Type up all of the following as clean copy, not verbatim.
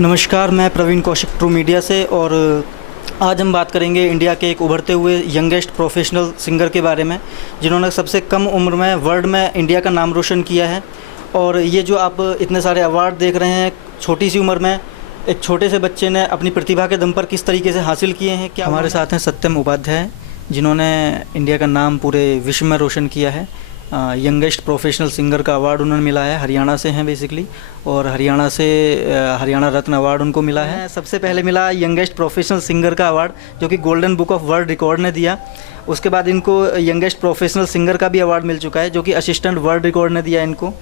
नमस्कार, मैं Praveen Kaushik true media से। और आज हम बात करेंगे इंडिया के एक उभरते हुए यंगेस्ट प्रोफेशनल सिंगर के बारे में, जिन्होंने सबसे कम उम्र में वर्ल्ड में इंडिया का नाम रोशन किया है। और ये जो आप इतने सारे अवार्ड देख रहे हैं, छोटी सी उम्र में एक छोटे से बच्चे ने अपनी प्रतिभा के दम पर किस तरीके से हासिल किए हैं। क्या हमारे साथ हैं सत्यम उपाध्याय, जिन्होंने इंडिया का नाम पूरे विश्व में रोशन किया है। यंगेस्ट प्रोफेशनल सिंगर का अवार्ड उन्होंने मिला है, हरियाणा से हैं बेसिकली, और हरियाणा से हरियाणा रत्न अवार्ड उनको मिला है। सबसे पहले मिला यंगेस्ट प्रोफेशनल सिंगर का अवार्ड, जो कि golden book of world record ने दिया। उसके बाद इनको यंगेस्ट प्रोफेशनल सिंगर का भी अवार्ड मिल चुका है, जो कि असिस्टेंट वर्ल्ड रिकॉर्ड ने दिया इनको।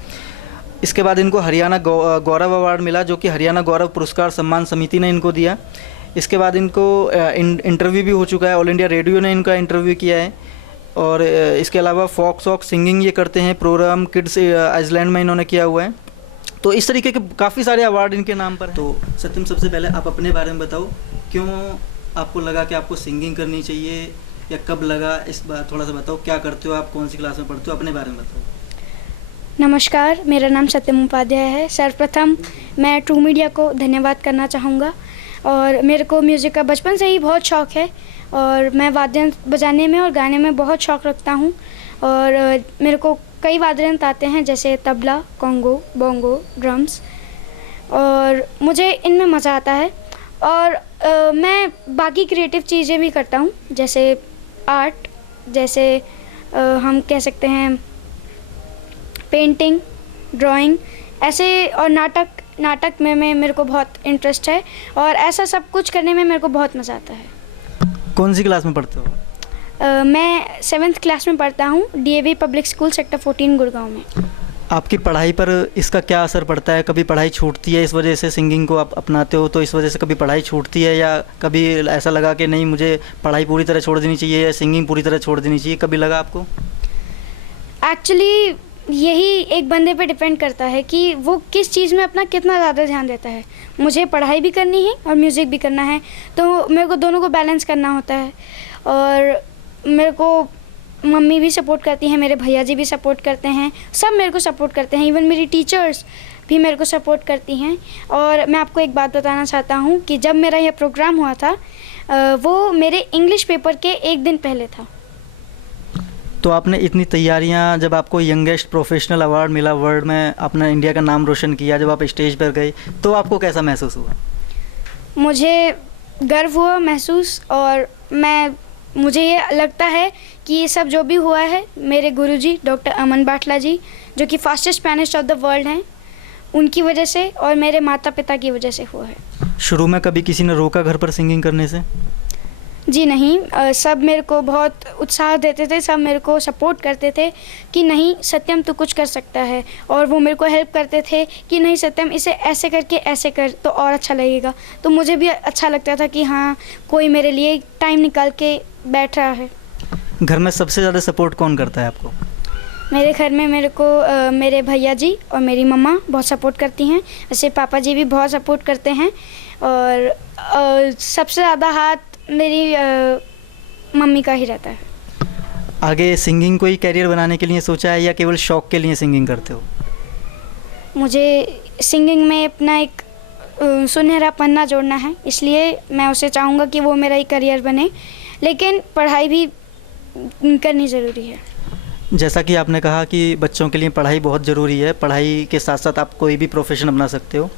इसके बाद इनको हरियाणा गौरव अवार्ड मिला, जो कि हरियाणा गौरव पुरस्कार सम्मान समिति ने इनको दिया। इसके बाद इनको इंटरव्यू भी हो चुका है, ऑल इंडिया रेडियो ने इनका इंटरव्यू किया है। और इसके अलावा फोक सॉन्ग सिंगिंग ये करते हैं, प्रोग्राम किड्स आइसलैंड में इन्होंने किया हुआ है। तो इस तरीके के काफ़ी सारे अवार्ड इनके नाम पर हैं। तो सत्यम, सबसे पहले आप अपने बारे में बताओ, क्यों आपको लगा कि आपको सिंगिंग करनी चाहिए, या कब लगा, इस बार थोड़ा सा बताओ। क्या करते हो आप, कौन सी क्लास में पढ़ते हो, अपने बारे में बताओ। नमस्कार, मेरा नाम सत्यम उपाध्याय है। सर्वप्रथम मैं ट्रू मीडिया को धन्यवाद करना चाहूँगा। और मेरे को म्यूज़िक का बचपन से ही बहुत शौक़ है, और मैं वाद्य बजाने में और गाने में बहुत शौक़ रखता हूँ। और मेरे को कई वाद्य यंत्र आते हैं, जैसे तबला, कॉन्गो, बोंगो, ड्रम्स, और मुझे इनमें मज़ा आता है। और मैं बाकी क्रिएटिव चीज़ें भी करता हूँ, जैसे आर्ट, जैसे हम कह सकते हैं पेंटिंग, ड्राइंग, ऐसे, और नाटक में मेरे को बहुत इंटरेस्ट है। और ऐसा सब कुछ करने में मेरे को बहुत मज़ा आता है। कौन सी क्लास में पढ़ते हो? मैं 7th क्लास में पढ़ता हूँ, DAV public school sector 14 Gurgaon में। आपकी पढ़ाई पर इसका क्या असर पड़ता है? कभी पढ़ाई छूटती है इस वजह से? सिंगिंग को आप अपनाते हो तो इस वजह से कभी पढ़ाई छूटती है, या कभी ऐसा लगा कि नहीं, मुझे पढ़ाई पूरी तरह छोड़ देनी चाहिए या सिंगिंग पूरी तरह छोड़ देनी चाहिए, कभी लगा आपको? एक्चुअली यही एक बंदे पे डिपेंड करता है कि वो किस चीज़ में अपना कितना ज़्यादा ध्यान देता है। मुझे पढ़ाई भी करनी है और म्यूज़िक भी करना है, तो मेरे को दोनों को बैलेंस करना होता है। और मेरे को मम्मी भी सपोर्ट करती हैं, मेरे भैया जी भी सपोर्ट करते हैं, सब मेरे को सपोर्ट करते हैं। इवन मेरी टीचर्स भी मेरे को सपोर्ट करती हैं। और मैं आपको एक बात बताना चाहता हूँ कि जब मेरा यह प्रोग्राम हुआ था, वो मेरे इंग्लिश पेपर के एक दिन पहले था। तो आपने इतनी तैयारियां, जब आपको यंगेस्ट प्रोफेशनल अवार्ड मिला वर्ल्ड में, आपने इंडिया का नाम रोशन किया, जब आप स्टेज पर गए तो आपको कैसा महसूस हुआ? मुझे गर्व हुआ महसूस, और मुझे ये लगता है कि ये सब जो भी हुआ है, मेरे गुरुजी डॉक्टर अमन बाटला जी, जो कि fastest pianist of the world हैं, उनकी वजह से और मेरे माता पिता की वजह से हुआ है। शुरू में कभी किसी ने रोका घर पर सिंगिंग करने से? जी नहीं, सब मेरे को बहुत उत्साह देते थे, सब मेरे को सपोर्ट करते थे कि नहीं सत्यम तू कुछ कर सकता है। और वो मेरे को हेल्प करते थे कि नहीं सत्यम, इसे ऐसे करके ऐसे कर तो और अच्छा लगेगा। तो मुझे भी अच्छा लगता था कि हाँ, कोई मेरे लिए टाइम निकाल के बैठ रहा है। घर में सबसे ज़्यादा सपोर्ट कौन करता है आपको? मेरे घर में मेरे को मेरे भैया जी और मेरी मम्मा बहुत सपोर्ट करती हैं। वैसे पापा जी भी बहुत सपोर्ट करते हैं, और सबसे ज़्यादा हाथ मेरी मम्मी का ही रहता है। आगे सिंगिंग को ही कैरियर बनाने के लिए सोचा है, या केवल शौक के लिए सिंगिंग करते हो? मुझे सिंगिंग में अपना एक सुनहरा पन्ना जोड़ना है, इसलिए मैं उसे चाहूँगा कि वो मेरा एक करियर बने, लेकिन पढ़ाई भी करनी ज़रूरी है। जैसा कि आपने कहा कि बच्चों के लिए पढ़ाई बहुत ज़रूरी है, पढ़ाई के साथ साथ आप कोई भी प्रोफेशन अपना सकते हो।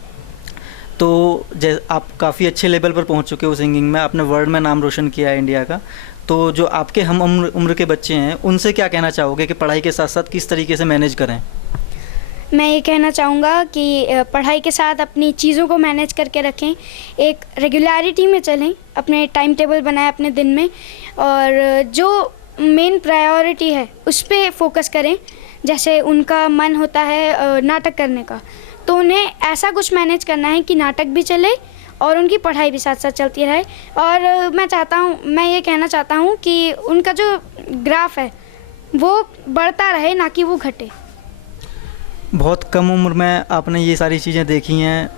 तो आप काफ़ी अच्छे लेवल पर पहुंच चुके हो सिंगिंग में, आपने वर्ल्ड में नाम रोशन किया है इंडिया का। तो जो आपके हम उम्र के बच्चे हैं, उनसे क्या कहना चाहोगे कि पढ़ाई के साथ साथ किस तरीके से मैनेज करें? मैं ये कहना चाहूँगा कि पढ़ाई के साथ अपनी चीज़ों को मैनेज करके रखें, एक रेगुलरिटी में चलें, अपने टाइम टेबल बनाएं अपने दिन में, और जो मेन प्रायोरिटी है उस पर फोकस करें। जैसे उनका मन होता है नाटक करने का, तो उन्हें ऐसा कुछ मैनेज करना है कि नाटक भी चले और उनकी पढ़ाई भी साथ साथ चलती रहे। और मैं ये कहना चाहता हूँ कि उनका जो ग्राफ है वो बढ़ता रहे, ना कि वो घटे। बहुत कम उम्र में आपने ये सारी चीज़ें देखी हैं,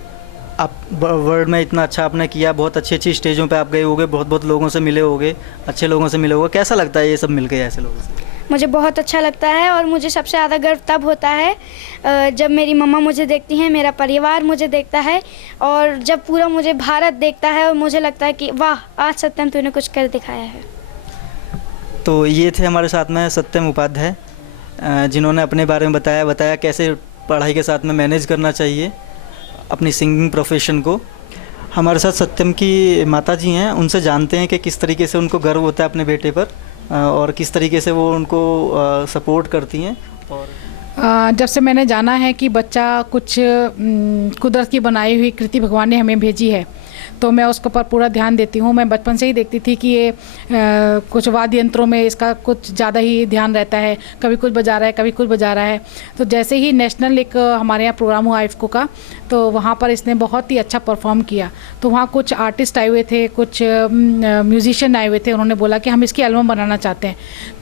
आप वर्ल्ड में इतना अच्छा आपने किया, बहुत अच्छी अच्छी स्टेजों पे आप गए होगे, बहुत बहुत लोगों से मिले होगे, अच्छे लोगों से मिले होगे। कैसा लगता है ये सब मिल गए ऐसे लोगों से? मुझे बहुत अच्छा लगता है और मुझे सबसे ज़्यादा गर्व तब होता है जब मेरी मम्मा मुझे देखती हैं, मेरा परिवार मुझे देखता है और जब पूरा मुझे भारत देखता है और मुझे लगता है कि वाह, आज सत्यम तूने कुछ कर दिखाया है। तो ये थे हमारे साथ में सत्यम उपाध्याय, जिन्होंने अपने बारे में बताया कैसे पढ़ाई के साथ में मैनेज करना चाहिए अपनी सिंगिंग प्रोफेशन को। हमारे साथ सत्यम की माता जी हैं, उनसे जानते हैं कि किस तरीके से उनको गर्व होता है अपने बेटे पर और किस तरीके से वो उनको सपोर्ट करती हैं। और जब से मैंने जाना है कि बच्चा कुछ कुदरत की बनाई हुई कृति भगवान ने हमें भेजी है, तो मैं उसके ऊपर पूरा ध्यान देती हूँ। मैं बचपन से ही देखती थी कि ये कुछ वाद्य यंत्रों में इसका कुछ ज़्यादा ही ध्यान रहता है, कभी कुछ बजा रहा है, कभी कुछ बजा रहा है। तो जैसे ही नेशनल एक हमारे यहाँ प्रोग्राम हुआ IFCO का, तो वहाँ पर इसने बहुत ही अच्छा परफॉर्म किया। तो वहाँ कुछ आर्टिस्ट आए हुए थे, कुछ म्यूजिशियन आए हुए थे, उन्होंने बोला कि हम इसकी एल्बम बनाना चाहते हैं।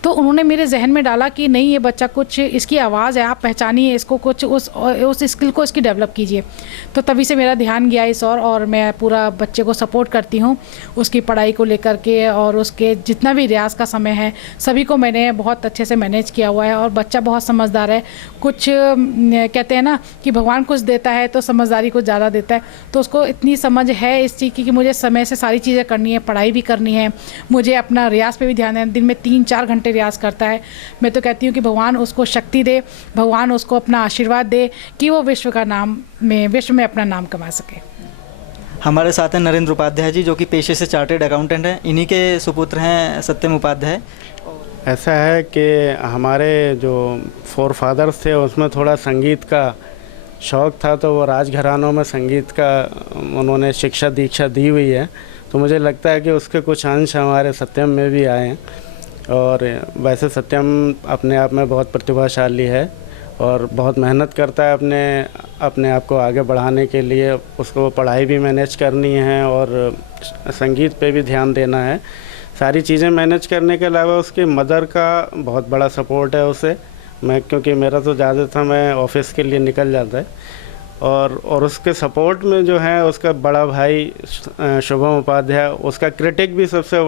तो उन्होंने मेरे जहन में डाला कि नहीं, ये बच्चा कुछ, इसकी आवाज़ है, आप पहचानिए इसको, कुछ उस स्किल को इसकी डेवलप कीजिए। तो तभी से मेरा ध्यान गया इस और मैं पूरा बच्चे को सपोर्ट करती हूँ उसकी पढ़ाई को लेकर के, और उसके जितना भी रियाज़ का समय है सभी को मैंने बहुत अच्छे से मैनेज किया हुआ है। और बच्चा बहुत समझदार है। कुछ कहते हैं ना कि भगवान कुछ देता है तो समझदारी कुछ ज़्यादा देता है, तो उसको इतनी समझ है इस चीज़ की कि मुझे समय से सारी चीज़ें करनी है, पढ़ाई भी करनी है, मुझे अपना रियाज़ पे भी ध्यान देना। दिन में 3-4 घंटे रियाज़ करता है। मैं तो कहती हूँ कि भगवान उसको शक्ति दे, भगवान उसको अपना आशीर्वाद दे कि वो विश्व में अपना नाम कमा सके। हमारे साथ हैं नरेंद्र उपाध्याय जी, जो कि पेशे से चार्टेड अकाउंटेंट हैं। इन्हीं के सुपुत्र हैं सत्यम उपाध्याय। ऐसा है कि हमारे जो फोर फादर्स थे उसमें थोड़ा संगीत का शौक़ था, तो वो राजघरानों में संगीत का उन्होंने शिक्षा दीक्षा दी हुई है। तो मुझे लगता है कि उसके कुछ अंश हमारे सत्यम में भी आए हैं। और वैसे सत्यम अपने आप में बहुत प्रतिभाशाली है और बहुत मेहनत करता है अपने आप को आगे बढ़ाने के लिए। उसको पढ़ाई भी मैनेज करनी है और संगीत पे भी ध्यान देना है। सारी चीज़ें मैनेज करने के अलावा उसकी मदर का बहुत बड़ा सपोर्ट है उसे। क्योंकि मेरा तो ज़्यादा था, मैं ऑफिस के लिए निकल जाता है, और उसके सपोर्ट में जो है उसका बड़ा भाई शुभम उपाध्याय, उसका क्रिटिक भी सबसे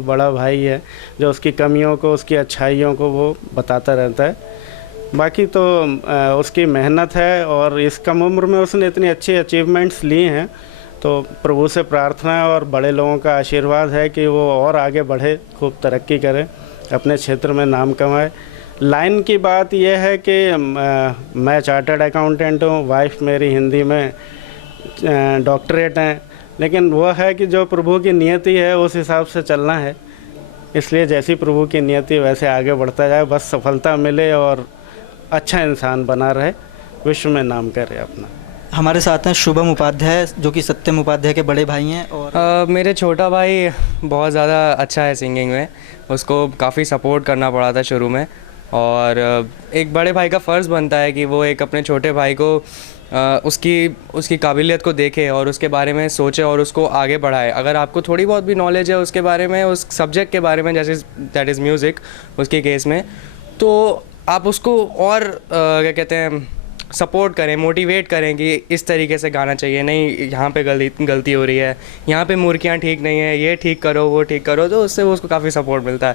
बड़ा भाई है, जो उसकी कमियों को, उसकी अच्छाइयों को वो बताता रहता है। बाकी तो उसकी मेहनत है और इस कम उम्र में उसने इतनी अच्छी अचीवमेंट्स ली हैं, तो प्रभु से प्रार्थना है और बड़े लोगों का आशीर्वाद है कि वो और आगे बढ़े, खूब तरक्की करे, अपने क्षेत्र में नाम कमाए। लाइन की बात यह है कि मैं चार्टर्ड अकाउंटेंट हूँ, वाइफ मेरी हिंदी में डॉक्टरेट हैं, लेकिन वो है कि जो प्रभु की नियति है उस हिसाब से चलना है। इसलिए जैसी प्रभु की नियति वैसे आगे बढ़ता जाए, बस सफलता मिले और अच्छा इंसान बना रहे, विश्व में नाम करे अपना। हमारे साथ हैं शुभम उपाध्याय, जो कि सत्यम उपाध्याय के बड़े भाई हैं। और मेरे छोटा भाई बहुत ज़्यादा अच्छा है सिंगिंग में, उसको काफ़ी सपोर्ट करना पड़ा था शुरू में, और एक बड़े भाई का फ़र्ज़ बनता है कि वो एक अपने छोटे भाई को उसकी काबिलियत को देखे और उसके बारे में सोचे और उसको आगे बढ़ाए। अगर आपको थोड़ी बहुत भी नॉलेज है उसके बारे में, उस सब्जेक्ट के बारे में, जैसे दैट इज़ म्यूज़िक उसके केस में, तो आप उसको और क्या कहते हैं सपोर्ट करें, मोटिवेट करें कि इस तरीके से गाना चाहिए, नहीं यहाँ पे गलती हो रही है, यहाँ पे मुर्कियाँ ठीक नहीं है, ये ठीक करो, वो ठीक करो, तो उससे उसको काफ़ी सपोर्ट मिलता है।